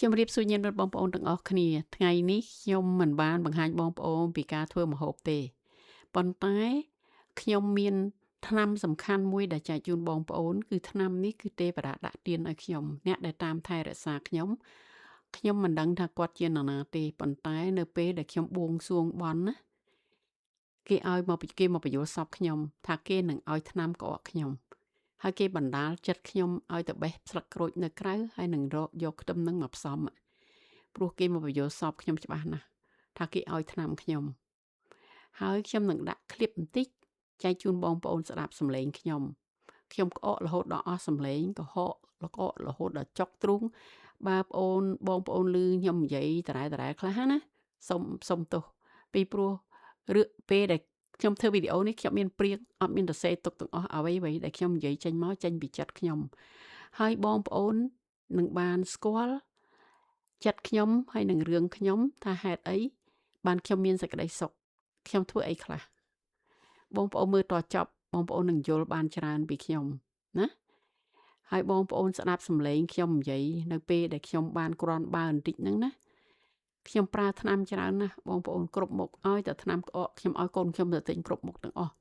ជំរាបសួរញាតិមិត្តបងប្អូនទាំងអស់គ្នាថ្ងៃនេះខ្ញុំមិនបានបង្ហាញបងប្អូនពីការធ្វើម្ហូបទេប៉ុន្តែខ្ញុំមានថ្នាំសំខាន់មួយដែលចែកជូនបងប្អូនគឺថ្នាំនេះគឺទេវតាដាក់ទានឲ្យខ្ញុំអ្នកដែលតាមថែរក្សាខ្ញុំមិនដឹងថាគាត់ជានរណាទេប៉ុន្តែនៅពេលដែលខ្ញុំបួងសួងបន់ណាគេមកបញ្យល់សពខ្ញុំថាគេនឹងឲ្យថ្នាំក្អកខ្ញុំហើយគេបណ្ដាលចិត្តខ្ញុំឲ្យទៅបេះស្លឹកក្រូចនៅក្រៅហើយនឹងរកយកខ្ទឹមនឹងមកផ្សំព្រោះគេមកបញ្យល់សពខ្ញុំច្បាស់ណាស់ថាគេឲ្យថ្នាំខ្ញុំហើយខ្ញុំនឹងដាក់ឃ្លីបបន្តិចចែកជូនបងប្អូនស្ដាប់សំឡេងខ្ញុំក្អករហូតដល់អស់សំឡេងកុហករហូតដល់ចុកទ្រូងបើបងប្អូនឮខ្ញុំនិយាយតារ៉ែខ្លះណាសុំទោសពីព្រោះពេលដែលខ្ញុំធ្វើវីដេអូនេះខ្ញុំមានព្រៀងអត់មានសរសេរទុកទាំងអស់អ្វីដែលខ្ញុំនិយាយចេញមកចេញពីចិត្តខ្ញុំហើយបងប្អូននឹងបានស្គាល់ចិត្តខ្ញុំហើយនឹងរឿងខ្ញុំថាហេតុអីបានខ្ញុំមានសេចក្តីសុខខ្ញុំធ្វើអីខ្លះបងប្អូនមើលតចប់បងប្អូននឹងយល់បានច្រើនពីខ្ញុំណាហើយបងប្អូនស្ដាប់សំឡេងខ្ញុំនិយាយនៅពេលដែលខ្ញុំបានក្រាន់បើបន្តិចហ្នឹងណាខ្ញុំប្រើថ្នាំច្រើនណាស់បងប្អូនគ្រប់មុខឲ្យតែថ្នាំក្អកខ្ញុំឲ្យកូនខ្ញុំទៅទិញគ្រប់មុខទាំងអស់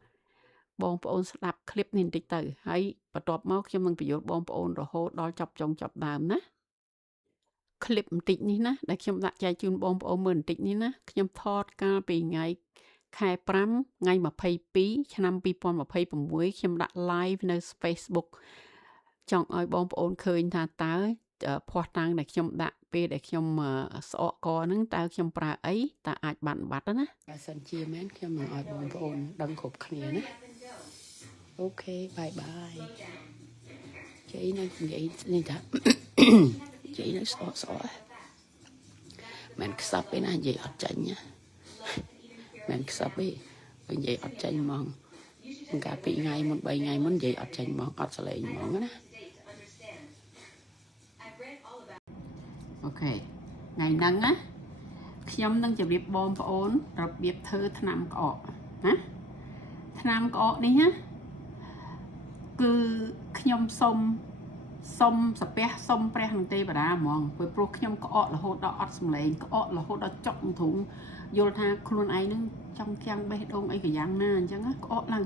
បងប្អូនស្ដាប់ឃ្លីបនេះបន្តិចទៅហើយបន្ទាប់មកខ្ញុំនឹងបញ្យល់បងប្អូនរហូតដល់ចប់ចុងចប់ដើមណាឃ្លីបបន្តិចនេះណាដែលខ្ញុំដាក់ចែកជូនបងប្អូនមើលបន្តិចនេះណាខ្ញុំថតកាលពីថ្ងៃខែ5ថ្ងៃ22ឆ្នាំ2026ខ្ញុំដាក់ live នៅ Facebook ចង់ឲ្យបងប្អូនឃើញថាតើភ័ស្តុតាងដែលខ្ញុំដាក់ពេលដែលខ្ញុំស្អកកហ្នឹងតើខ្ញុំប្រើអីតើអាចបាត់ណាបើសិនជាមែនខ្ញុំនឹងឲ្យបងប្អូនដឹងគ្រប់គ្នាណាអូខេបាយជ័យនឹងនិយាយនេះថាជ័យនឹងស្អកមិនខ្សឹបទេណានិយាយអត់ចាញ់ណាមិនខ្សឹបទេនិយាយអត់ចាញ់ហ្មងកាល2ថ្ងៃមុន3ថ្ងៃមុននិយាយអត់ចាញ់ហ្មងអត់សលេងហ្មងណាអូខេថ្ងៃហ្នឹងណាខ្ញុំនឹងជម្រាបបងប្អូនរបៀបធ្វើថ្នាំក្អកណាថ្នាំក្អកនេះណាគឺខ្ញុំសុំសាពះសុំព្រះនឹងទេវតាហ្មងព្រោះខ្ញុំក្អករហូតដល់អត់សម្លេងក្អករហូតដល់ចុកធុងយល់ថាខ្លួនឯងនឹងចង់គាំងបេះដូងអីក៏យ៉ាងណាអញ្ចឹងណាក្អកឡើង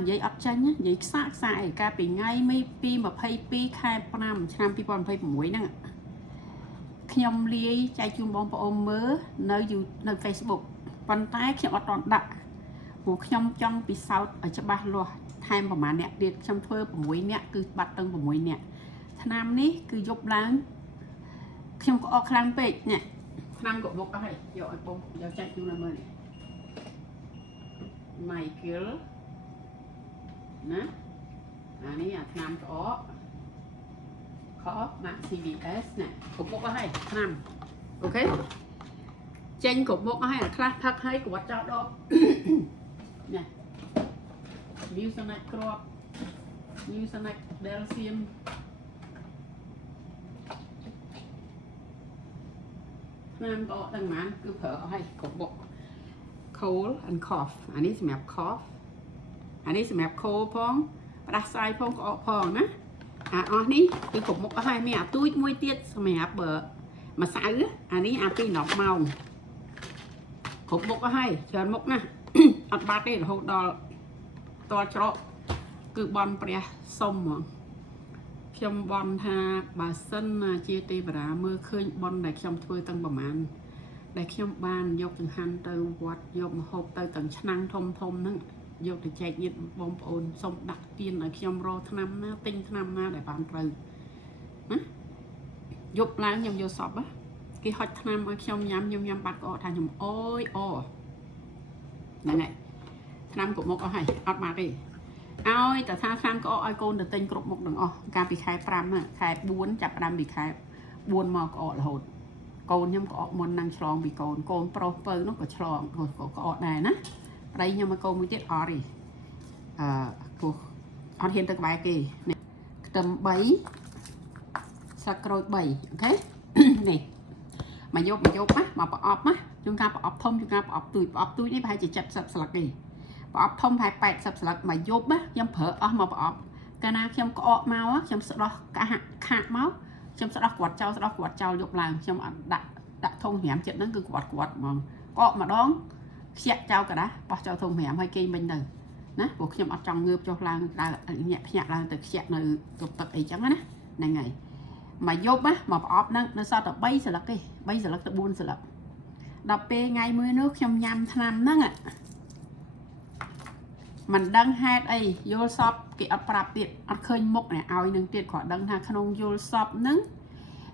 និយាយអត់ចាញ់និយាយខ្សាឯកាលពីថ្ងៃ22ខែ5ឆ្នាំ2026ហ្នឹងខ្ញុំលាយចែកជូនបងប្អូនមើលនៅ Facebook ប៉ុន្តែខ្ញុំអត់ទាន់ដាក់ព្រោះខ្ញុំចង់ពិសោធន៍ឲ្យច្បាស់លាស់ថែមប្រហែលអ្នកទៀតខ្ញុំធ្វើ6អ្នកគឺបាត់ទាំង6អ្នកថ្នាំនេះគឺយប់ឡើងខ្ញុំក្អកខ្លាំងពេកនេះថ្នាំក៏បុកអស់ហើយយកឲ្យបងយកចែកជូនឲ្យមើលនេះ Michael ណាអានេះអាថ្នាំក្អកខម៉ាក់ CVS ណាគ្រប់មុខអស់ហើយថ្នាំអូខេចេញគ្រប់មុខអស់ហើយខ្លះផឹកហើយគាត់ចោលដកណា Mucinex គ្រាប់ Mucinex Delcium ថ្នាំក្អកទាំងប៉ុន្មានគឺប្រើអស់ហើយគ្រប់មុខ Cold and cough អានេះសម្រាប់ cough អានេះសម្រាប់ cold ផងផ្ដាសាយផងក្អកផងណាអស់នេះគឺគ្រប់មុខអស់ហើយមានអាទូចមួយទៀតសម្រាប់ម្សៅអានេះអាពី10ម៉ោងគ្រប់មុខអស់ហើយច្រើនមុខណាស់អត់បាត់ទេរហូតដល់តល់ច្រកគឺបន់ព្រះសុំហ្មងខ្ញុំបន់ថាបើសិនជាទេវតាមើលឃើញបន់ដែលខ្ញុំធ្វើតាំងប្រហែលដែលខ្ញុំបានយកចង្ហាន់ទៅវត្តយកម្ហូបទៅទាំងឆ្នាំងធំហ្នឹងយកទៅចែកញាតិបងប្អូនសុំដាក់ទានឲ្យខ្ញុំរកថ្នាំណាទិញថ្នាំណាដែលបានត្រូវណាយប់ឡើងខ្ញុំយកសពគេហុចថ្នាំឲ្យខ្ញុំញ៉ាំបាត់ក្អកថាខ្ញុំអូយហ្នឹងហើយថ្នាំគ្រប់មុខអស់ហើយអត់បាត់ទេឲ្យតែថាថ្នាំក្អកឲ្យកូនទៅទិញគ្រប់មុខទាំងអស់កាលពីខែ5ហ្នឹងខែ4ចាប់ផ្ដើមពីខែ4មកក្អករហូតកូនខ្ញុំក្អកមុននឹងឆ្លងពីកូនប្រុសពៅនោះក៏ឆ្លងក៏ក្អកដែរណាប្តីខ្ញុំឲ្យកូនមួយទៀតអត់ទេព្រោះអត់ហ៊ានទៅក្បែរគេនេះខ្ទឹម3ស្លឹកក្រូច3អូខេនេះមកយកណាមកប្រអប់ណាជួនកាលប្រអប់ធំជួនកាលប្រអប់ទូចនេះប្រហែលជា70ស្លឹកទេប្រអប់ធំប្រហែល80ស្លឹកមកយប់ខ្ញុំប្រើអស់មកប្រអប់កាលណាខ្ញុំក្អកមកខ្ញុំស្ដោះខាក់មក ខ្ញុំស្ដោះគាត់ចោលយកឡើងខ្ញុំអត់ដាក់ធុង5ចិត្តហ្នឹងគឺគាត់ហ្មងកកម្ដងខ្ជាក់ចោលកដាបោះចោលធុង5ឲ្យគេមិញទៅណាព្រោះខ្ញុំអត់ចង់ងើបចុះឡើងដើរញាក់ភ្ញាក់ឡើងទៅខ្ជាក់នៅទប់ទឹកអីចឹងណាហ្នឹងហើយមកយប់ណាមកប្រអប់ហ្នឹងនៅសល់តែ3សន្លឹកទេ3សន្លឹកទៅ4សន្លឹកដល់ពេលថ្ងៃមួយនោះខ្ញុំញ៉ាំថ្នាំហ្នឹងមិនដឹងហេតុអីយល់សពគេអត់ប្រាប់ទៀតអត់ឃើញមុខឲ្យនឹងទៀតគ្រាន់ដឹងថាក្នុងយល់សពហ្នឹង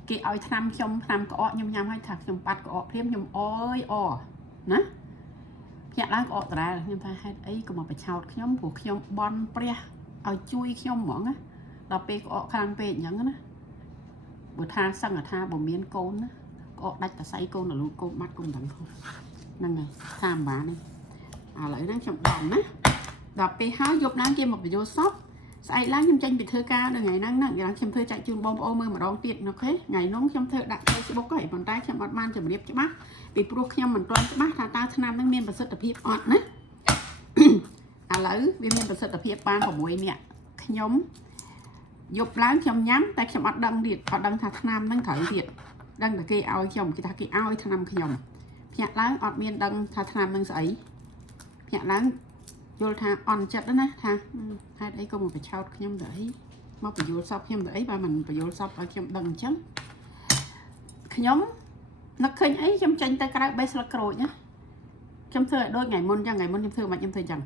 គេឲ្យថ្នាំខ្ញុំថ្នាំក្អកខ្ញុំញ៉ាំឲ្យថាខ្ញុំបាត់ក្អកព្រាមខ្ញុំអណាភ្ញាក់ឡើងក្អកតារាខ្ញុំថាហេតុអីក៏មកបឆោតខ្ញុំព្រោះខ្ញុំបន់ព្រះឲ្យជួយខ្ញុំហ្មងណាដល់ពេលក្អកខ្លាំងពេកអញ្ចឹងណាបើថាសឹងថាបើមានកូនណាក្អកដាច់តសៃកូនរលូតកូនបាត់កូនដឹងហ្នឹងហើយថាមិនបានទេឥឡូវហ្នឹងខ្ញុំដំណាដល់ពេលហើយយប់ឡើងគេមកបញ្យល់សពស្អែកឡើងខ្ញុំចេញពីធ្វើការនៅថ្ងៃហ្នឹងខ្ញុំធ្វើចែកជូនបងប្អូនមើលម្ដងទៀតអូខេថ្ងៃនោះខ្ញុំធ្វើដាក់ Facebook ហើយប៉ុន្តែខ្ញុំអត់បានជម្រាបច្បាស់ពីព្រោះខ្ញុំមិនទាន់ច្បាស់ថាតើថ្នាំហ្នឹងមានប្រសិទ្ធភាពអត់ណាឥឡូវវាមានប្រសិទ្ធភាពបាន6នាក់ខ្ញុំយប់ឡើងខ្ញុំញ៉ាំតែខ្ញុំអត់ដឹងទៀតអត់ដឹងថាថ្នាំហ្នឹងត្រូវទៀតដឹងតែគេឲ្យខ្ញុំគេថាគេឲ្យថ្នាំខ្ញុំភ្ញាក់ឡើងអត់មានដឹងថាថ្នាំហ្នឹងស្អីភ្ញាក់ឡើងយល់ថាអន់ចិត្តណាថាហេតុអីក៏មកបឆោតខ្ញុំទៅអីមកបញ្យល់សពខ្ញុំទៅអីបើមិនបញ្យល់សពឲ្យខ្ញុំដឹងអញ្ចឹងខ្ញុំនឹកឃើញអីខ្ញុំចេញទៅក្រៅបេះស្លឹកក្រូចណាខ្ញុំធ្វើឲ្យដូចថ្ងៃមុនអញ្ចឹងថ្ងៃមុនខ្ញុំធ្វើមិនខ្ញុំធ្វើអញ្ចឹង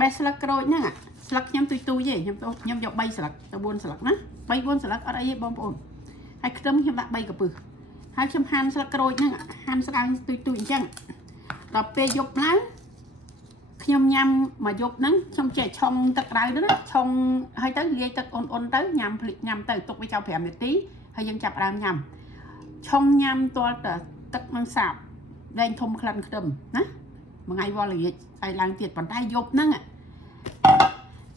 បេះស្លឹកក្រូចហ្នឹងស្លឹកខ្ញុំទុយទេខ្ញុំយក3ស្លឹកទៅ4ស្លឹកណា3 4ស្លឹកអត់អីទេបងប្អូនហើយខ្ទឹមខ្ញុំដាក់3កាពឹសហើយខ្ញុំហាន់ស្លឹកក្រូចហ្នឹងហាន់ស្ដាងទុយអញ្ចឹងដល់ពេលយប់ឡើងខ្ញុំញ៉ាំមកយប់ហ្នឹងខ្ញុំចេះឆុងទឹកក្តៅទៅណាឆុងហើយទៅលាយទឹកអ៊ុនទៅញ៉ាំភ្លេចញ៉ាំទៅទុកវាចោល5នាទីហើយយើងចាប់ដើមញ៉ាំឆុងញ៉ាំទាល់តែទឹកនឹងសាបដែងធំក្លិនខ្ទឹមណាមួយថ្ងៃវល់ល្ងាចឲ្យឡើងទៀតប៉ុន្តែយប់ហ្នឹង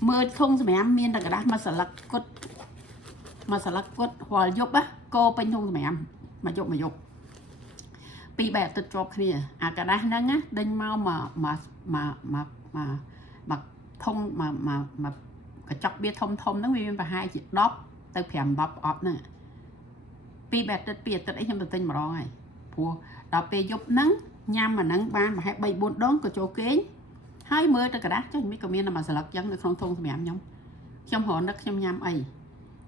មើលធុងសម្រាប់មានតែกระดาษមួយសន្លឹកគត់រាល់យប់កោពេញធុងសម្រាប់មកយប់ពីរបែបទឹកជាប់គ្នាអាกระดาษហ្នឹងដេញមកមកធុងមកកញ្ចក់បៀធំហ្នឹងវាមានប្រហែលជា10ទៅ5 10ប្រអប់ហ្នឹងពីរបែបទឹកពីអាទិត្យអីខ្ញុំទៅទិញម្ដងហើយព្រោះដល់ពេលយប់ហ្នឹងញ៉ាំអាហ្នឹងបានប្រហែល3 4ដងក៏ចូលគេងហើយមើលទៅกระดาษចុះមិនក៏មានតែមួយសន្លឹកចឹងនៅក្នុងធុងសម្រាប់ខ្ញុំរហូតនឹកខ្ញុំញ៉ាំអី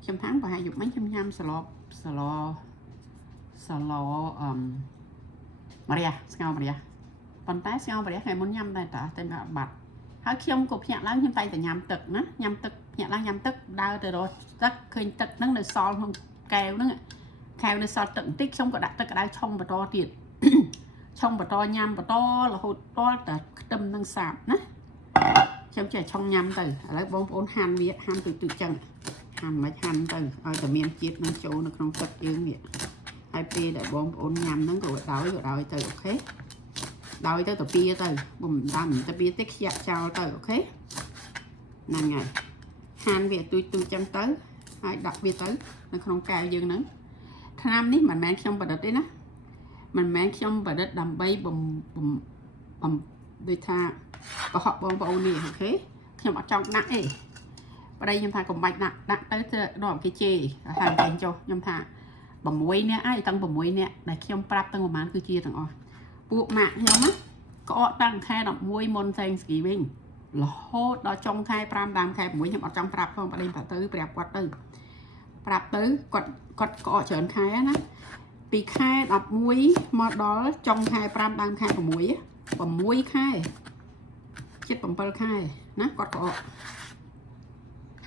ខ្ញុំថាប្រហែលយប់មិញខ្ញុំញ៉ាំសឡម្រះស្ងោរម្រះប៉ុន្តែស្ងោរម្រះថ្ងៃមុនញ៉ាំតែតែអត់បាត់ហើយខ្ញុំក៏ភ្ញាក់ឡើងខ្ញុំតែញ៉ាំទឹកណាញ៉ាំទឹកភ្ញាក់ឡើងញ៉ាំទឹកដើរទៅរកទឹកឃើញទឹកហ្នឹងនៅសល់ក្នុងកែវហ្នឹងកែវនៅសល់ទឹកបន្តិចខ្ញុំក៏ដាក់ទឹកក្តៅឆុងបន្តទៀតឆុងបន្តញ៉ាំបន្តរហូតដល់តែខ្ទឹមនឹងសាបណាខ្ញុំចេះឆុងញ៉ាំទៅឥឡូវបងប្អូនហាន់វាហាន់ទុយចឹងហាន់មិនហាន់ទៅឲ្យតែមានជាតិនឹងចូលនៅក្នុងទឹកយើងនេះហើយពេលដែលបងប្អូនញ៉ាំហ្នឹងក៏ដោយទៅអូខេដោយទៅតាពីទៅបំដាំតាពីទៅខ្ជាក់ចោលទៅអូខេហ្នឹងហើយហាន់វាទុយចឹងទៅហើយដាក់វាទៅនៅក្នុងកែវយើងហ្នឹងថ្នាំនេះមិនមែនខ្ញុំប្រឌិតទេណាមិនមែនខ្ញុំប្រឌិតដើម្បីដូចថាកុហកបងប្អូននេះអូខេខ្ញុំអត់ចង់ដាក់ទេប្តីខ្ញុំថាកុំបាច់ដាក់ទៅដល់គេជេរថាតែចុះខ្ញុំថា6នាក់ហើយតាំង6នាក់ដែលខ្ញុំប្រាប់ទាំងប្រហែលគឺជាទាំងអស់ពួកម៉ាក់ខ្ញុំណាក្អកតាំងខែ11មុន Thanksgiving រហូតដល់ចុងខែ5ដើមខែ6ខ្ញុំអត់ចង់ប្រាប់ផងប្តីថាទៅប្រាប់គាត់ទៅប្រាប់ទៅគាត់ក្អកច្រើនខែណាពីខែ11មកដល់ចុងខែ5ដើមខែ6 6ខែជិត7ខែណាគាត់ក្អក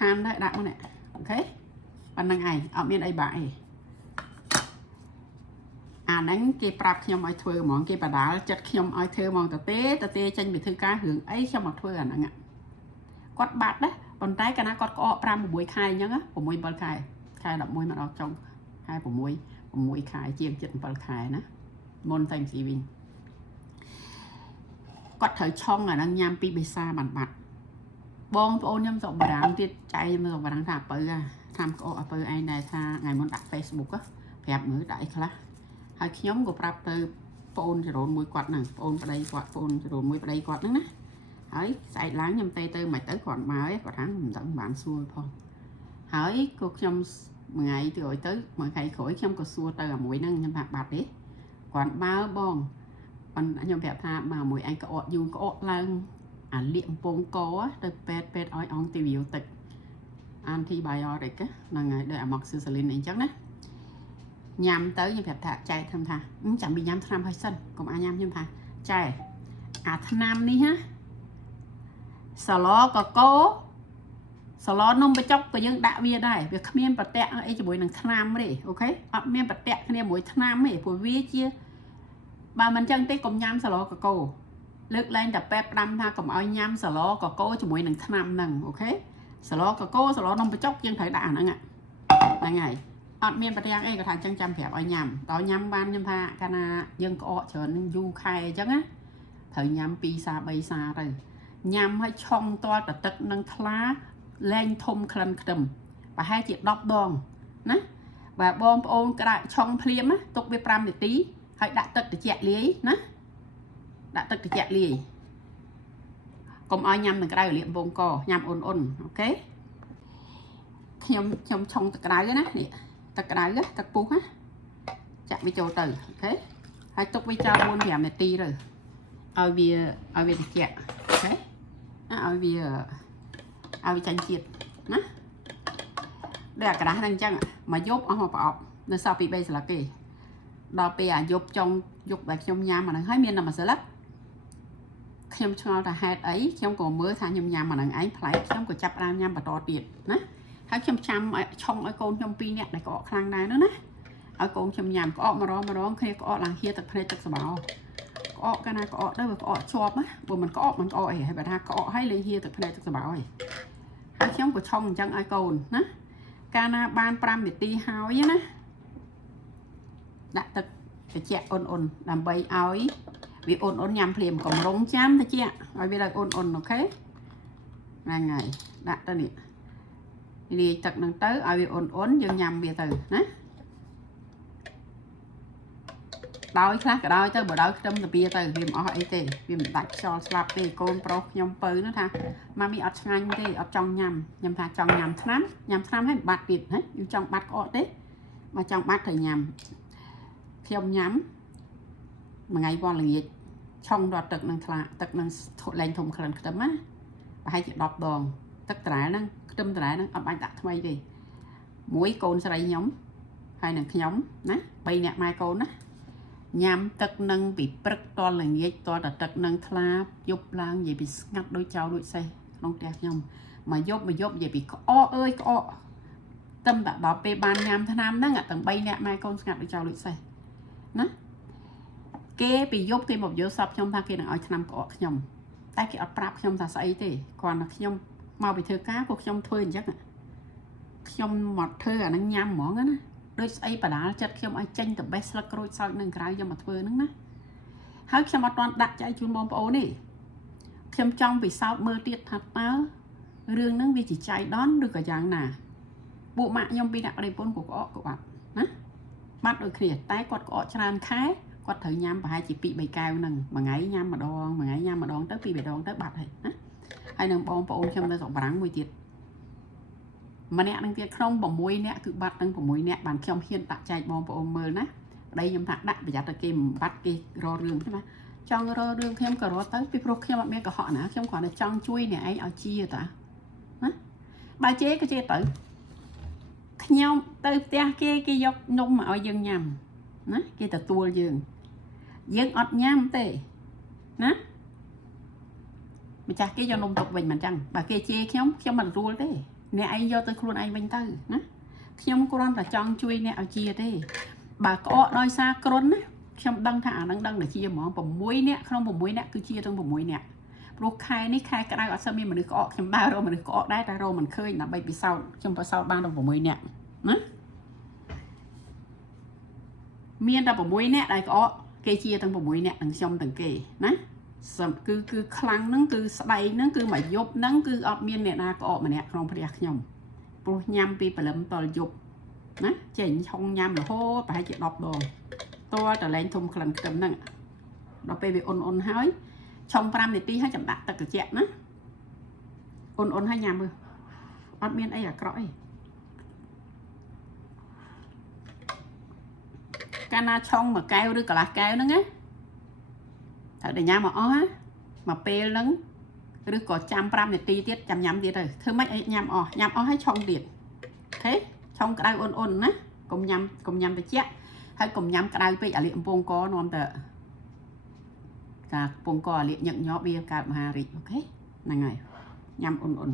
ហាមដែរដាក់មកនេះអូខេប៉ុណ្្នឹងឯងអត់មានអីបាក់ទេអាហ្នឹងគេប្រាប់ខ្ញុំឲ្យធ្វើហ្មងគេបដាលចិត្តខ្ញុំឲ្យធ្វើហ្មងតទេចេញពីធ្វើការរឿងអីខ្ញុំមកធ្វើអាហ្នឹងគាត់បាត់ដែរប៉ុន្តែកាលណាគាត់ក្អក5 6ខែអញ្ចឹង6 7ខែខែ11មកដល់ចុងខែ6ខែជាង7ខែណាមុន Thanksgiving គាត់ត្រូវឆុងអាហ្នឹងញ៉ាំពីបេសាបានបាត់បងប្អូនខ្ញុំស្រុកបារាំងទៀតចែខ្ញុំស្រុកបារាំងថាអពៅតាមក្អកអពៅឯងដែរថាថ្ងៃមុនដាក់ Facebook ប្រាប់មើលដាក់អីខ្លះហើយខ្ញុំក៏ប្រាប់ទៅប្អូនចរូនមួយគាត់ហ្នឹងប្អូនប្តីគាត់ប្អូនចរូនមួយប្តីគាត់ហ្នឹងណាហើយស្អែកឡើងខ្ញុំទៅមិនទៅគាត់មកឯងគាត់ថាមិនដឹងបានសួរផងហើយក៏ខ្ញុំ một ngày từ hồi tới một ngày khỏi không có xua tờ mũi năng nhầm bạc đấy còn bao bong còn nhầm đẹp tha mà mũi anh có dù có lần liệm bông có từ pet oi on tiêu tịch antibiotic á là ngày để amoxicillin này chắc đấy nhằm tới như đẹp thà chạy thầm thà chẳng bị nhắm tham hay sân còn ai nhắm nhầm thà chạy tham đi ha sờ lo có cố sờ lo nông bị chóc cái những đạo bia đây việc miên bật tẹt ấy chỉ buổi năng tham đi ok miên bật tẹt cái này buổi tham ấy buổi vi chia bà mình chân tết cùng nhắm sờ lo có cố lực lên tập pep đâm tha cùng ai nhắm sờ lo có cố chỉ buổi năng tham nằng ok sờ lo có cố sờ lo nông bị chóc dân thấy đạn nữa ạ ngày miền Bắc Giang ấy có thằng chân chăm phèo ở nhầm đó nhắm ban nhắm tha cana dân có trở nên du khai chắc á thời nhắm pizza bay xa rồi nhắm hay trong to là tật nâng thá lên thôm khăn đầm và hai chiếc đọc đòn nè và bom ôn cái đại trong phim á tục về pram để tí hãy đã tật để chẹt lý nè đã tật để chẹt lì cùng ai nhắm mình cái đại liệm vòng cò nhắm ôn ok nhắm trong cái đại đó nè tật cái đại á tật bú á chạm với châu từ ok hãy tục với châu buôn hẻm để tí rồi ở về để chẹt ok ở vì tranh chiết nè đây là cái đá đang chăng mà dốt ở hộp ọp nó sao bị bây giờ là kì đo bây giờ dốt trong dốt tại trong nhà mà nó thấy miên là mà sẽ lắc không cho là hạt ấy trong còn mới thay nhom nhà mà nó ấy phải trong của chập ra nhâm và to tiền nè hãy trong trong ở con trong pin này có khang này nữa nè ở con trong nhà có mà đó khi có là kia tập hay tập bảo có cái này có đây có chọp á vừa mình có hay bà ta có hay lấy kia tập này tập bảo này hãy trong của trong chẳng ai cồn nè cana ban pram để ti háo ấy nè đã tập cái chẹt ôn làm bay áo vì ôn nhằm phèm còn rống chám thôi chị ạ rồi bây giờ ôn ok là ngày đã ta nè đi tập năng tới ở vì ôn dương nhằm bây từ nè đói khác cái đói tới bữa đói trong tập bia từ vì ở ấy tê vì mình đặt cho slap tê con pro nhom pơ nữa tha mà mi ở ngay tê ở trong nhằm tha trong nhằm tham hay bạt tiền hết nhưng trong bát có đấy mà trong bát thời nhằm khi ông nhắm mà ngày qua là gì trong đoạt tật năng lên thùng khẩn tấm á và hai chuyện đọc đòn tất cả năng tâm trái năng ở bánh đặt thay đi mũi côn sẽ lấy nhóm hay là nhóm nè bay nè mai côn á nhằm tật năng bị bật to là gì to là tật năng thla giúp lang gì bị ngắt đôi cháu đôi xe không đẹp nhom mà giúp gì bị có ơi có tâm đã đó pe ban nhằm thằng nam đó ngặt tầng bay nè mai côn ngắt đôi cháu đôi xe nè kế bị giúp thêm một dấu sập trong thang kia là ở năm có nhom tay kia áp nhom ta say thì còn là nhom màu bị thưa cá của nhom thuê chắc nhom mọt thuê là nó nhằm món á đôi ấy bà đã chất nhom ai tranh tập best là rồi sau nên cái cho mà thuê nữa hãy cho mà toàn đặt chạy chun bom ố đi nhom trong vì sao mơ tiết thật táo riêng nó vì chỉ chạy đón được cả dạng nào bộ mạng nhom bị đặt ở đây bốn của bạn bắt được khỉa tay quạt có tràn khái quạt thời nhắm và hai chị bị bày cao nằng mà ngáy nhắm mà đón tới bị bày đón tới bạt hay nằng bom ố trong đây rộng bắn mùi tiệt mà nè đang tiệt không bằng mùi nè cứ bắt đang bằng mùi nè bàn trong hiên tạ chạy bom ố mờ nè đây nhầm thạc đặt bây giờ là kim bắt kia rò rương thế mà trong rò rương thêm cả rò tới pro khi mà mẹ cả họ nữa trong khoảng là trong chui này ấy ở chia ta bài chế cái chế tử nhau từ kia dọc nông mà ở dân nhầm kia từ tua dương ọt nhầm tê nè mà chả cái do nông tộc mình mà chăng bà kia chê không mà rùa thế nè anh do tới khuôn anh bên tư nè không con là trong chui nè ở chia thế bà có đôi xa con á không đăng thả đăng để chia món bầm muối nè không bầm muối nè cứ chia trong bầm muối nè lúc khai cái đây ở sau mình được có trong ba rồi mình được có đá ta rồi mình khơi là bay bị sau trong sau ban đồng bầm muối nè miên ra bầm muối nè đây có cây chia trong bầm muối nè đằng trong từng kề nè cứ khăng nó cứ đầy nó cứ mà dốt nó cứ ọt miên nè na có mà nè không phải đẹp nhom pro nhâm pi phải làm to dốt nè chỉnh trong nhâm là hô phải chị đọc đồ to trở lên thùng khẩn cầm nè đọc về ôn hói trong pram để ti hay chậm đặt tất cả chẹt nữa ôn hay nhầm rồi ọt miên ấy là cõi កាលណាឆុងមួយកែវឬកន្លះកែវហ្នឹងណាត្រូវតែញ៉ាំមកអស់ណាមកពេលហ្នឹងឬក៏ចាំ5នាទីទៀតចាំញ៉ាំទៀតទៅធ្វើម៉េចឲ្យញ៉ាំអស់ឲ្យឆុងទៀតអូខេឆុងក្តៅអ៊ុនណាកុំញ៉ាំត្រជាក់ហើយកុំញ៉ាំក្តៅពេកអាលៀកកំពងកនាំទៅកាកំពងកអាលៀកញឹកញាប់វាកើតមហារីកអូខេហ្នឹងហើយញ៉ាំអ៊ុនឥឡូវ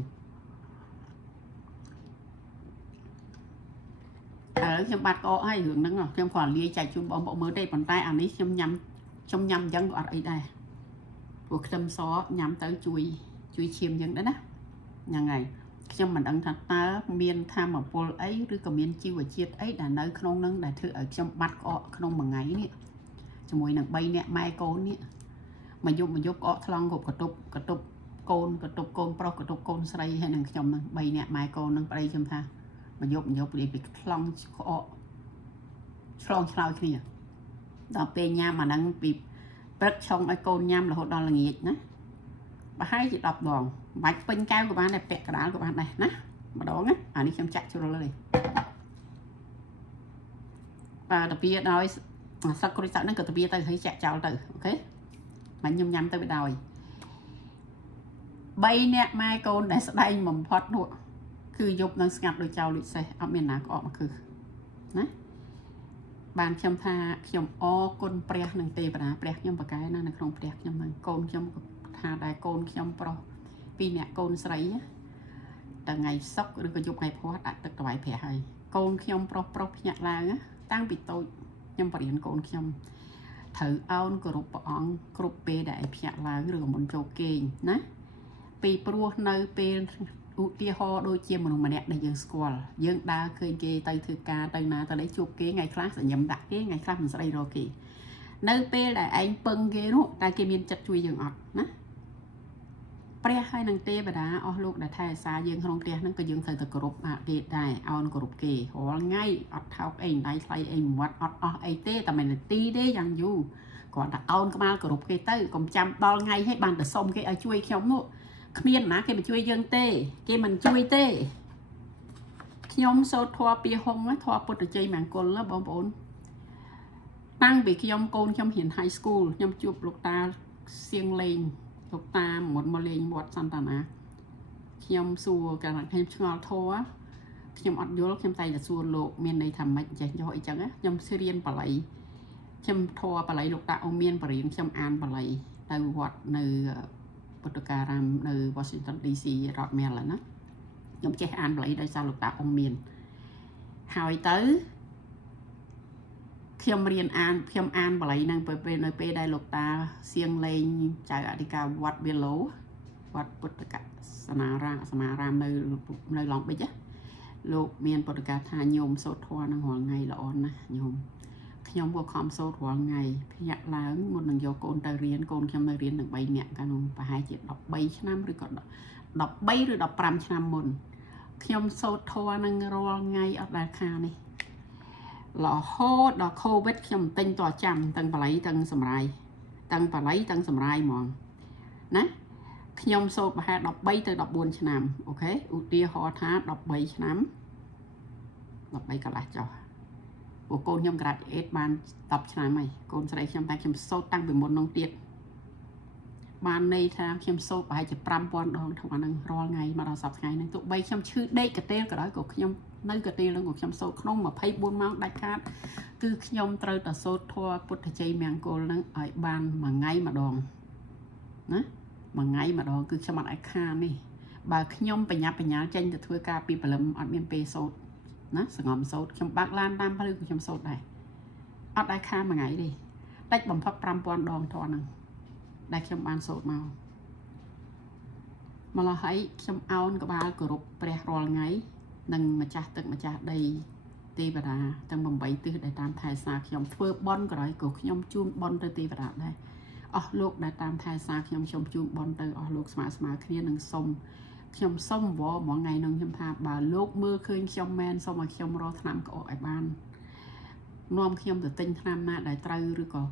ខ្ញុំបាត់កកហើយរឿងហ្នឹងខ្ញុំគ្រាន់លាយចែកជូនបងប្អូនមើលទេប៉ុន្តែអានេះខ្ញុំញ៉ាំអញ្ចឹងក៏អត់អីដែរព្រោះខ្ទឹមសញ៉ាំទៅជួយឈាមយើងដែរណាហ្នឹងហើយខ្ញុំមិនដឹងថាតើមានធម្មពលអីឬក៏មានជីវជាតិអីដែលនៅក្នុងហ្នឹងដែលធ្វើឲ្យខ្ញុំបាត់ក្អកក្នុងមួយថ្ងៃនេះជាមួយនឹង3នាក់ម៉ែកូននេះមកយប់ក្អកថ្លង់គ្រប់កតុបកូនប្រុសកតុបកូនស្រីហើយនឹងខ្ញុំហ្នឹង3នាក់ម៉ែកូនហ្នឹងប្តីខ្ញុំថាមកយប់ព្រាយពីថ្លង់ក្អកឆ្លងឆ្លើយគ្នាដល់ពេលញ៉ាំអាហ្នឹងពីព្រឹកឆុងឲ្យកូនញ៉ាំរហូតដល់ល្ងាចណាប្រហែលជា10ដងបាច់ពេញកែវក៏បានដែរពាក់កណ្ដាលក៏បានដែរណាម្ដងណាអានេះខ្ញុំចាក់ជ្រុលហើយតាពីដោយសឹកក្រូចសើចហ្នឹងក៏តាពីទៅហើយចាក់ចោលទៅអូខេមិនខ្ញុំញ៉ាំទៅវាដោយ3នាក់ម៉ែកូនដែលស្ដែងបំផុតនោះគឺយប់នឹងស្ងាត់ដូចចោលដូចសេះអត់មានណាក្អកមកគឺណាបានខ្ញុំថាខ្ញុំអរគុណព្រះនឹងទេវតាព្រះខ្ញុំប្រកែណានៅក្នុងផ្ទះខ្ញុំហ្នឹងកូនខ្ញុំថាដែរកូនខ្ញុំប្រុស2នាក់កូនស្រីថ្ងៃសុក្រឬក៏យប់ថ្ងៃព្រហស្បតិ៍ដាក់ទឹកថ្វាយព្រះហើយកូនខ្ញុំប្រុសភ្ញាក់ឡើងតាំងពីតូចខ្ញុំបរៀនកូនខ្ញុំត្រូវអោនគោរពព្រះអង្គគ្រប់ពេលដែលភ្ញាក់ឡើងឬក៏មុនចូលគេងណាពីព្រោះនៅពេលឧទាហរណ៍ដូចជាមនុស្សម្នាក់ដែលយើងស្គាល់យើងដើរឃើញគេទៅធ្វើការទៅណាទៅនេះជួបគេថ្ងៃខ្លះសញ្ញឹមដាក់គេថ្ងៃខ្លះមិនស្ដីរកគេនៅពេលដែលឯងពឹងគេនោះតែគេមានចិត្តជួយយើងអត់ណាព្រះហើយនឹងទេវតាអស់លោកដែលថែរក្សាយើងក្នុងផ្ទះហ្នឹងក៏យើងត្រូវតែគោរពគេដែរអោនគោរពគេរាល់ថ្ងៃអត់ថោកអីដៃថ្លៃអីមាត់អត់អស់អីទេតែមិននាទីទេយ៉ាងយូរគាត់តែអោនក្បាលគោរពគេទៅកុំចាំដល់ថ្ងៃឲ្យបានទៅសុំគេឲ្យជួយខ្ញុំនោះគ្មានណាគេមិនជួយយើងទេគេមិនជួយទេខ្ញុំសូត្រធម៌ពីហុងធម៌ពុទ្ធជ័យមង្គលបងប្អូនតាំងពីខ្ញុំកូនខ្ញុំរៀន high school ខ្ញុំជួបលោកតាសៀងលេងលោកតាមុនមកលេងវត្តសន្តានាខ្ញុំសួរកាលណាខ្ញុំឆ្ងល់ធម៌ខ្ញុំអត់យល់ខ្ញុំតែសួរលោកមានន័យថាម៉េចចេះយកអីចឹងខ្ញុំរៀនបល័យខ្ញុំធម៌បល័យលោកតាអង្គមានបរិញ្ញាខ្ញុំអានបល័យទៅវត្តនៅពុទ្ធការាមនៅ Washington DC រដ្ឋ Maryland ណាខ្ញុំចេះអានបល័យដោយសារលោកតាអង្គមានហើយទៅខ្ញុំអានបល័យហ្នឹងនៅពេលដែលលោកតាសៀងលេងចៅអធិការវត្តវាឡូវត្តពុទ្ធកសនារាមនៅឡង់ប៊ិចលោកមានពុទ្ធកាថាញោមសូត្រធម៌នឹងរាល់ថ្ងៃល្អណាស់ញោមខ្ញុំក៏ខំសូត្ររាល់ថ្ងៃភ្ញាក់ឡើងមុននឹងយកកូនទៅរៀនកូនខ្ញុំនៅរៀននឹង3នាក់កាលនោះប្រហែលជា13ឆ្នាំឬក៏13ឬ15ឆ្នាំមុនខ្ញុំសូត្រធម៌នឹងរាល់ថ្ងៃអត់ដែលខាននេះរហូតដល់ COVID ខ្ញុំទិញតចាំទាំងបល័យទាំងសម្រាយទាំងបល័យទាំងសម្រាយហ្មងណាខ្ញុំសូត្រប្រហែល13ទៅ14ឆ្នាំអូខេឧទាហរណ៍ថា13ឆ្នាំ13កន្លះចុះពួកកូនខ្ញុំ graduate បាន10ឆ្នាំហើយកូនស្រីខ្ញុំតែខ្ញុំសូត្រតាំងពីមុននោះទៀតបានន័យថាខ្ញុំសូត្រប្រហែលជា 5000 ដងក្នុងអានឹងរាល់ថ្ងៃមកដល់សប្តាហ៍ថ្ងៃហ្នឹងទោះបីខ្ញុំឈឺដេកកន្ទេលក៏ដោយក៏ខ្ញុំនៅកន្ទេលហ្នឹងក៏ខ្ញុំសូត្រក្នុង24ម៉ោងដាច់ខាតគឺខ្ញុំត្រូវតែសូត្រធម៌ពុទ្ធជ័យមង្គលហ្នឹងឲ្យបានមួយថ្ងៃម្ដងណាមួយថ្ងៃម្ដងគឺខ្ញុំអត់ឲ្យខាននេះបើខ្ញុំបញ្ញាចេញទៅធ្វើការពីព្រលឹមអត់មានពេលសូត្រណាសង្ងំសូត្រខ្ញុំបើកឡានតាមផ្លូវក៏ខ្ញុំសូត្រដែរអត់ឲ្យខានមួយថ្ងៃទេតិចបំផុត 5000 ដងធម៌ហ្នឹងដែលខ្ញុំបានសូត្រមកម្ល៉េះហើយខ្ញុំអោនក្បាលគោរពព្រះរាល់ថ្ងៃនិងម្ចាស់ទឹកម្ចាស់ដីទេវតាទាំង8ទិសដែលតាមថែសារខ្ញុំធ្វើបន់ក្រោយក៏ខ្ញុំជូនបន់ទៅទេវតាដែរអស់លោកដែលតាមថែសារខ្ញុំជូនបន់ទៅអស់លោកស្មើគ្នានឹងសុំខ្ញុំសុំវល់មួយថ្ងៃនឹងខ្ញុំថាបើលោកមើលឃើញខ្ញុំមែនសុំឲ្យខ្ញុំរកថ្នាំក្អកឲ្យបាននាំខ្ញុំទៅទិញថ្នាំណាដែលត្រូវឬក៏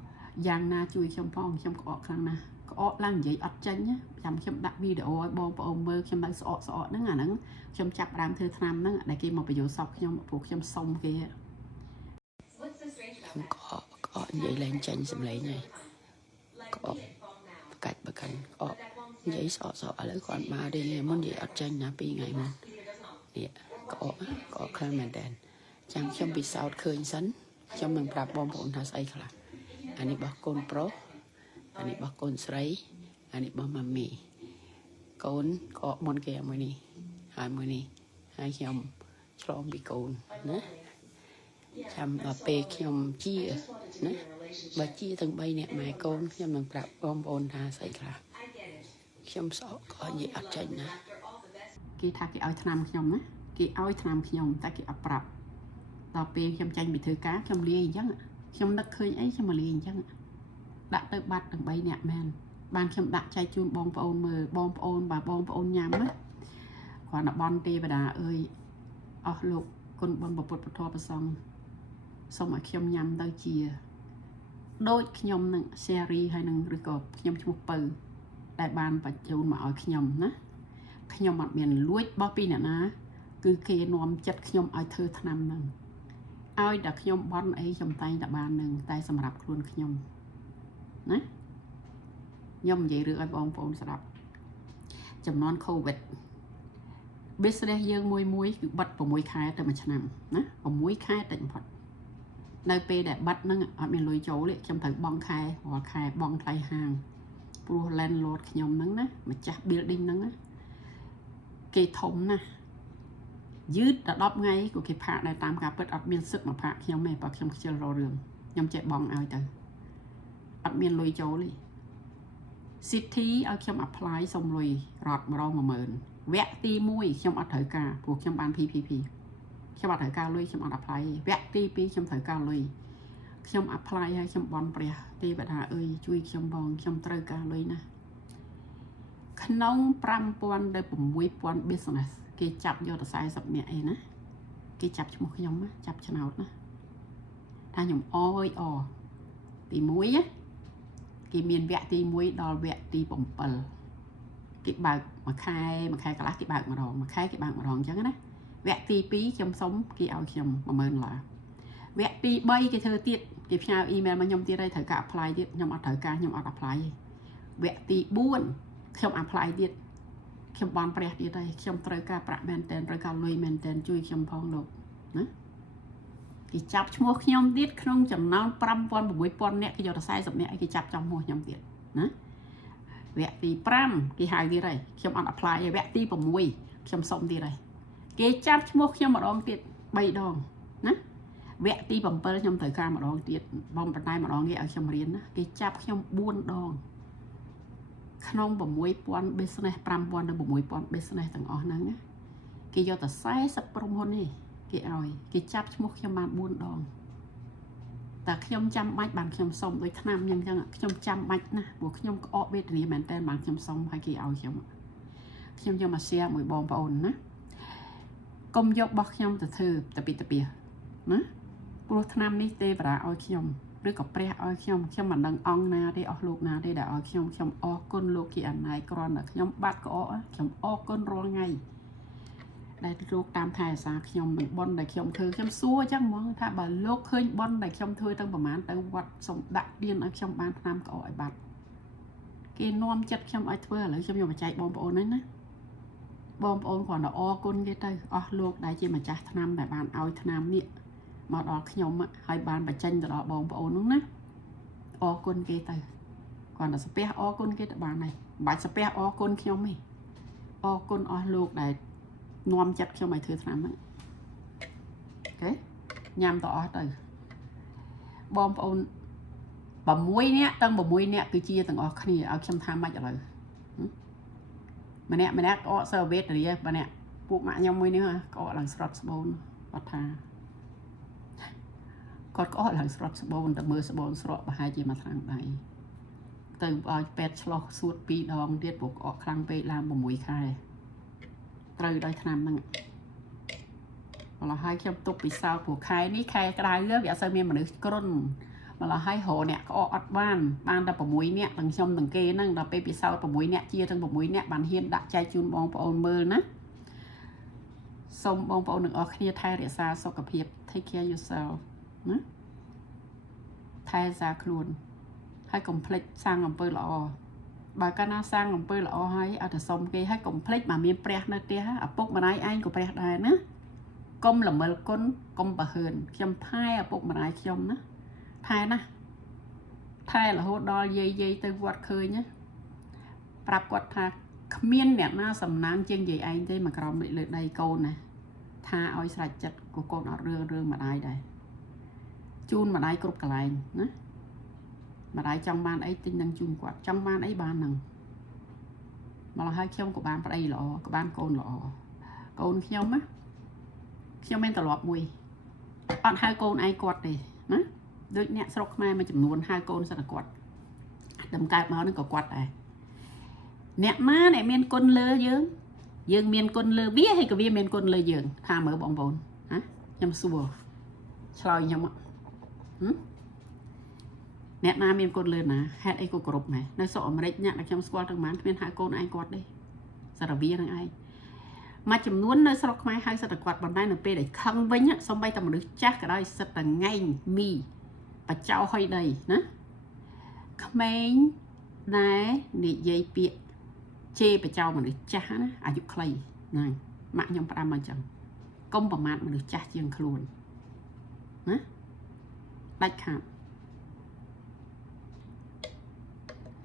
យ៉ាងណាជួយខ្ញុំផងខ្ញុំក្អកខ្លាំងណាស់ក្អកឡើងនិយាយអត់ចេញចាំខ្ញុំដាក់វីដេអូឲ្យបងប្អូនមើលខ្ញុំនៅស្អកហ្នឹងអាហ្នឹងខ្ញុំចាប់ដើមធ្វើថ្នាំហ្នឹងដែលគេមកបញ្យោសពខ្ញុំព្រោះខ្ញុំសុំគេ có vậy lên tranh xem lấy này có cạch bậc cạnh có giấy sọ lấy còn mà đi muốn gì ở tranh nè pi ngày mà có khăn mền đèn chẳng trong bị sao khơi sắn trong mình pรับbom bồn thà say khla anh ấy bảo con pro anh ấy bảo con sấy anh ấy bảo mami con có món kia mới nè hai trong trong bị con nè chăm ở pe trong chia nè và chia từng bay nè mày con trong mình pรับbom bồn thà say khla trong sọ có gì ở tranh nè kia thà cái ao tham trong nè cái ao tham trong ta cái ập pรับต่อไปខ្ញុំចាញ់ពីធ្វើការខ្ញុំលាអញ្ចឹងខ្ញុំនឹកឃើញអីខ្ញុំមកលាអញ្ចឹងដាក់ទៅបាត់ទាំង3នាក់មែនបានខ្ញុំដាក់ចែកជូនបងប្អូនមើលបងប្អូនបើបងប្អូនញ៉ាំណាគ្រាន់តែបន់ទេវតាអើយអស់លោកគុណបុណ្យពុទ្ធពធប្រសង្ឃសូមឲ្យខ្ញុំញ៉ាំទៅជាដូចខ្ញុំនឹងសេរីហើយនឹងឬក៏ខ្ញុំឈ្មោះពៅដែលបានបញ្ជូនមកឲ្យខ្ញុំណាខ្ញុំអត់មានលួចបោះពីអ្នកណាគឺគេនាំចិត្តខ្ញុំឲ្យធ្វើថ្នាំហ្នឹងឲ្យតែខ្ញុំបន់អីខ្ញុំតែងតែបាននឹងតែសម្រាប់ខ្លួនខ្ញុំណាខ្ញុំនិយាយរឿងឲ្យបងប្អូនស្ដាប់ចំនួន COVID business យើងមួយគឺបិទ6ខែទៅ1ឆ្នាំណា6ខែតិចបំផុតនៅពេលដែលបិទហ្នឹងអត់មានលុយចូលទេខ្ញុំត្រូវបង់ខែរាល់ខែបង់ថ្លៃហាងព្រោះ landlord ខ្ញុំហ្នឹងណាម្ចាស់ building ហ្នឹងណាគេធំណាស់យឺតដល់10ថ្ងៃក៏គេផាកដែរតាមការពិតអត់មានសិទ្ធមកផាកខ្ញុំទេបើខ្ញុំខ្ជិលរករឿងខ្ញុំចេះបងឲ្យទៅអត់មានលុយចូលទេ City ឲ្យខ្ញុំ apply សុំលុយរត់ម្ដង 10000 វគ្គទី1ខ្ញុំអត់ត្រូវការព្រោះខ្ញុំបាន PPP ខ្ញុំអត់ត្រូវការលុយខ្ញុំអត់ apply វគ្គទី2ខ្ញុំត្រូវការលុយខ្ញុំ apply ឲ្យខ្ញុំបន់ព្រះទេវតាអើយជួយខ្ញុំបងខ្ញុំត្រូវការលុយណាក្នុង5000ទៅ6000 business គេចាប់យកទៅ40នាក់អីណាគេចាប់ឈ្មោះខ្ញុំណាចាប់ឆ្នោតណាថាខ្ញុំអទី1ណាគេមានវគ្គទី1ដល់វគ្គទី7គេបើកមួយខែកន្លះគេបើកម្ដងមួយខែគេបើកម្ដងអញ្ចឹងណាវគ្គទី2ខ្ញុំសុំគេឲ្យខ្ញុំ10000ដុល្លារវគ្គទី3គេធ្វើទៀតគេផ្ញើអ៊ីមែលមកខ្ញុំទៀតហើយត្រូវការ apply ទៀតខ្ញុំអត់ត្រូវការខ្ញុំអត់ apply ទេវគ្គទី4ខ្ញុំ apply ទៀតខ្ញុំបន់ព្រះទៀតហើយខ្ញុំត្រូវការប្រាក់មែនតែនត្រូវការលុយមែនតែនជួយខ្ញុំផងលោកណាគេចាប់ឈ្មោះខ្ញុំទៀតក្នុងចំណោម5000 6000នាក់គេយកទៅ40នាក់គេចាប់ចំឈ្មោះខ្ញុំទៀតណាវគ្គទី5គេហៅទៀតហើយខ្ញុំអត់ apply ទេវគ្គទី6ខ្ញុំសុំទៀតហើយគេចាប់ឈ្មោះខ្ញុំម្ដងទៀត3ដងណាវគ្គទី7ខ្ញុំត្រូវការម្ដងទៀតបងបណ្ដាយម្ដងគេឲ្យខ្ញុំរៀនណាគេចាប់ខ្ញុំ4ដងក្នុង6000 business 5000 ទៅ6000 business ទាំងអស់ហ្នឹងណាគេយកតែ40ក្រុមហ៊ុនទេគេឲ្យគេចាប់ឈ្មោះខ្ញុំបាន4ដងតែខ្ញុំចាំបាច់បានខ្ញុំសុំដូចថ្នាំអញ្ចឹងខ្ញុំចាំបាច់ណាស់ព្រោះខ្ញុំក្អកវេទនាមែនតើបានខ្ញុំសុំឲ្យគេឲ្យខ្ញុំយកមក share មួយបងប្អូនណាកុំយករបស់ខ្ញុំទៅធ្វើទៅពីណាព្រោះថ្នាំនេះទេវតាឲ្យខ្ញុំឬក៏ព្រះឲ្យខ្ញុំមិនដឹងអង្គណាទេអស់លោកណាទេដែលឲ្យខ្ញុំអរគុណលោកជាអនាយគ្រាន់តែខ្ញុំបាត់ក្អកខ្ញុំអរគុណរាល់ថ្ងៃដែលលោកតាមថែអាសាខ្ញុំនឹងបន់ដែលខ្ញុំធ្វើខ្ញុំសួរអញ្ចឹងហ្មងថាបើលោកឃើញបន់ដែលខ្ញុំធ្វើទាំងប្រហែលទៅវត្តសុំដាក់ទៀនឲ្យខ្ញុំបានថ្នាំក្អកឲ្យបាត់គេនាំចិត្តខ្ញុំឲ្យធ្វើឥឡូវខ្ញុំយកមកចែកបងប្អូនហ្នឹងណាបងប្អូនគ្រាន់តែអរគុណគេទៅអស់លោកដែលជាម្ចាស់ថ្នាំដែលបានឲ្យថ្នាំនេះមកដល់ខ្ញុំហើយបានបញ្ចេញទៅដល់បងប្អូនហ្នឹងណាអរគុណគេទៅគ្រាន់តែស្ពះអរគុណគេទៅបានហើយមិនបាច់ស្ពះអរគុណខ្ញុំទេអរគុណអស់លោកដែលនាំចិត្តខ្ញុំឲ្យធ្វើថ្នាំហ្នឹងអូខេញ៉ាំទៅអស់ទៅបងប្អូន6នាក់ទាំង6នាក់គឺជាទាំងអស់គ្នាឲ្យខ្ញុំថាម៉េចឥឡូវម្នាក់ក្អកសើវេតរីម្នាក់ពួកម៉ាក់ខ្ញុំមួយនេះក្អកឡើងស្រុតស្បូនគាត់ថាគាត់ក្អកឡើងស្រុតស្បូនតែមើលស្បូនស្រក់ប្រហែលជាមួយថ្នាំដៃទៅឲ្យពេទ្យឆ្លោះសួត2ដងទៀតព្រោះក្អកខ្លាំងពេកឡើង6ខែត្រូវដោយថ្នាំហ្នឹងម្ល៉េះហើយខ្ញុំទុកពិសោធន៍ព្រោះខែនេះខែក្តៅវាអត់សូវមានមនុស្សគ្រុនម្ល៉េះហើយរកអ្នកក្អកអត់បានតែ6នាក់ទាំងខ្ញុំទាំងគេហ្នឹងដល់ពេលពិសោធន៍6នាក់ជាទាំង6នាក់បានហ៊ានដាក់ចែកជូនបងប្អូនមើលណាសូមបងប្អូនទាំងអស់គ្នាថែរក្សាសុខភាព take care yourself ណា ថែរក្សាខ្លួនហើយកុំភ្លេចសាងអំពើល្អបើកាលណាសាងអំពើល្អហើយអត់ទៅសុំគេហើយកុំភ្លេចមកមានព្រះនៅផ្ទះឪពុកម្ដាយឯងក៏ព្រះដែរណាកុំល្មិលគុណកុំប្រហើនខ្ញុំថែឪពុកម្ដាយខ្ញុំណាថែណាថែរហូតដល់យាយទៅវត្តឃើញណាប្រាប់គាត់ថាគ្មានអ្នកណាសំណាងជាងយាយឯងទេមកក្រោមលើដីកូនណាថាឲ្យស្រេចចិត្តក៏កូនអត់រឿងម្ដាយដែរជូនម្ដាយគ្រប់កន្លែងណាម្ដាយចង់បានអីទិញនឹងជូនគាត់ចង់បានអីបាននឹងម្ល៉េះហើយខ្ញុំក៏បានប្តីល្អក៏បានកូនល្អកូនខ្ញុំណាខ្ញុំមានទ្រព្យមួយអត់ហៅកូនឯងគាត់ទេណាដូចអ្នកស្រុកខ្មែរមួយចំនួនហៅកូនសិនតែគាត់ដំកើតមកនឹងក៏គាត់ដែរអ្នកណាអ្នកមានគុណលើយើងមានគុណលើវាហើយក៏វាមានគុណលើយើងថាមើលបងប្អូនណាខ្ញុំសួរឆ្លើយខ្ញុំអ្នកណាមានគុណលើណាហេតុអីក៏គ្រប់ដែរនៅស្រុកអាមេរិកអ្នកដែលខ្ញុំស្គាល់ទាំងប៉ុន្មានគ្មានហៅកូនឯងគាត់ទេសារវានឹងឯងមួយចំនួននៅស្រុកខ្មែរហៅសិតតែគាត់ប៉ុន្តែនៅពេលដែលខឹងវិញសំបីតែមនុស្សចាស់ក៏ដោយសិតតែងែងមីបចោហុយដីណាក្មេងដែលនិយាយពាក្យជេរបចោមនុស្សចាស់ណាអាយុខ្លីហ្នឹងម៉ាក់ខ្ញុំផ្ដាំមកអញ្ចឹងកុំប្រមាថមនុស្សចាស់ជាងខ្លួនណាដាច់ខាត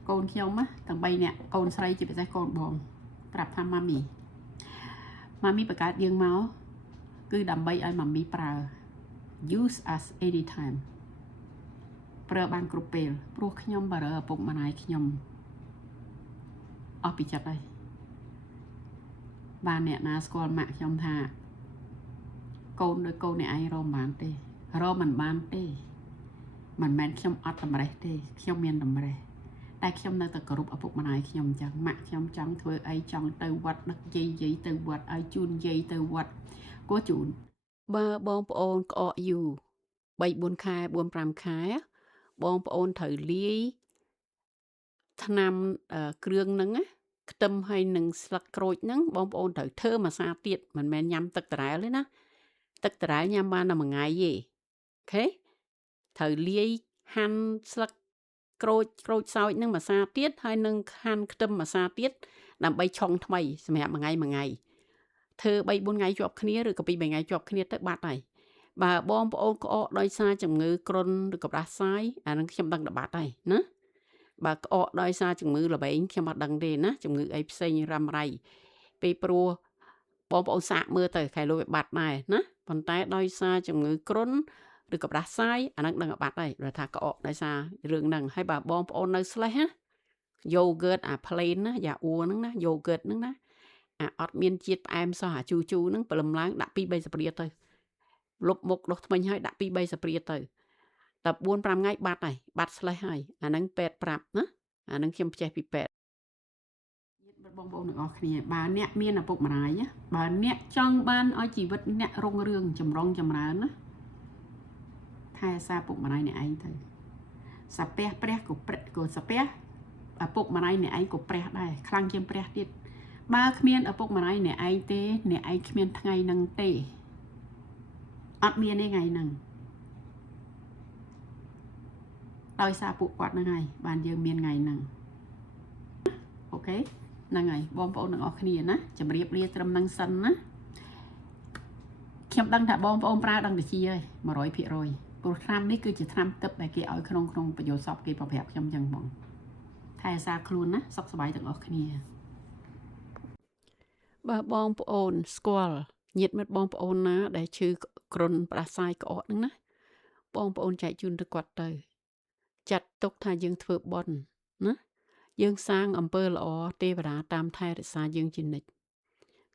កូនខ្ញុំណាទាំង3នាក់កូនស្រីជាពិសេសកូនបងប្រាប់ថាម៉ាមីបង្កើតយើងមកគឺដើម្បីឲ្យម៉ាមីប្រើ use us anytime ប្រើបានគ្រប់ពេលព្រោះខ្ញុំបារើឪពុកម្ដាយខ្ញុំអស់ពីចិត្តហើយបានអ្នកណាស្គាល់ម៉ាក់ខ្ញុំថាកូនដោយកូនអ្នកឯងរកមិនបានទេរកមិនបានទេមិនមែនខ្ញុំអត់តម្រេះទេខ្ញុំមានតម្រេះតែខ្ញុំនៅតែគោរពឪពុកម្ដាយខ្ញុំអញ្ចឹងម៉ាក់ខ្ញុំចង់ធ្វើអីចង់ទៅវត្តដឹកយាយទៅវត្តឲ្យជូនយាយទៅវត្តក៏ជូនបើបងប្អូនក្អកយូរ3-4 ខែ 4-5 ខែបងប្អូនត្រូវលាយថ្នាំគ្រឿងហ្នឹងណាខ្ទឹមហើយនឹងស្លឹកក្រូចហ្នឹងបងប្អូនត្រូវធ្វើម្សាទៀតមិនមែនញ៉ាំទឹកតារ៉ែលទេណាទឹកតារ៉ែលញ៉ាំបានតែមួយថ្ងៃទេអូខេត្រូវលាយហាន់ស្លឹកក្រូចសើចនឹងម្សាទៀតហើយនឹងហាន់ខ្ទឹមម្សាទៀតដើម្បីឆុងថ្មីសម្រាប់មួយថ្ងៃធ្វើ3-4 ថ្ងៃជាប់គ្នាឬក៏2-3 ថ្ងៃជាប់គ្នាទៅបាត់ហើយបើបងប្អូនក្អកដោយសារជំងឺគ្រុនឬក៏ផ្ដាសាយអានឹងខ្ញុំដឹងតែបាត់ហើយណាបើក្អកដោយសារជំងឺល្បែងខ្ញុំអត់ដឹងទេណាជំងឺអីផ្សេងរ៉ាំរ៉ៃពេលព្រោះបងប្អូនសាកមើលទៅខែលុយវាបាត់ដែរណាប៉ុន្តែដោយសារជំងឺគ្រុនឬក៏ផ្ដាសាយអានឹងដឹងបាត់ហើយគាត់ថាក្អកដោយសាររឿងហ្នឹងហើយបើបងប្អូននៅស្លេះណា yogurt អា plain ណាយ៉ាអ៊ូហ្នឹងណា yogurt ហ្នឹងណាអាអត់មានជាតិផ្អែមសោះអាជូរហ្នឹងព្រលឹមឡើងដាក់2-3 ស្ព្រាទៅលុបមុខដុសថ្មិញហើយដាក់2-3 ស្ព្រាទៅតែ4-5 ថ្ងៃបាត់ហើយបាត់ស្លេះហើយអាហ្នឹងពេទ្យប្រាប់ណាអាហ្នឹងខ្ញុំចេះពីពេទ្យបងប្អូនទាំងអស់គ្នាបើអ្នកមានឪពុកម្ដាយណាបើអ្នកចង់បានឲ្យជីវិតអ្នករុងរឿងចម្រុងចម្រើនណាថែសារឪពុកម្ដាយអ្នកឯងទៅសាពះព្រះក៏សាពះឪពុកម្ដាយអ្នកឯងក៏ព្រះដែរខ្លាំងជាងព្រះទៀតបើគ្មានឪពុកម្ដាយអ្នកឯងទេអ្នកឯងគ្មានថ្ងៃហ្នឹងទេអត់មានទេថ្ងៃហ្នឹងដោយសារពួកគាត់ហ្នឹងហើយបានយើងមានថ្ងៃហ្នឹងអូខេហ្នឹងហើយបងប្អូនទាំងអស់គ្នាណាជម្រាបលាត្រឹមហ្នឹងសិនណាខ្ញុំដឹងថាបងប្អូនប្រើដឹងវិជាហើយ 100% ព្រោះថ្នាំនេះគឺជាថ្នាំទឹកដែលគេឲ្យក្នុងប្រយោជន៍សពគេប្រាប់ខ្ញុំចឹងបងថែរក្សាខ្លួនណាសុខសប្បាយទាំងអស់គ្នាបើបងប្អូនស្គាល់ញាតិមិត្តបងប្អូនណាដែលឈឺគ្រុនផ្ដាសាយក្អកហ្នឹងណាបងប្អូនចែកជូនទៅគាត់ទៅចាត់ទុកថាយើងធ្វើបុណ្យណាយើងសាងអំពើល្អទេវតាតាមថែរក្សាយើងជានិច្ច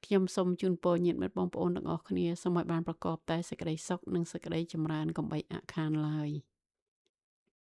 ខ្ញុំសូមជូនពរញាតិមិត្តបងប្អូនទាំងអស់គ្នាសូមឲ្យបានប្រកបតែសេចក្តីសុខនិងសេចក្តីចម្រើនកុំបីអាក់ខានឡើយ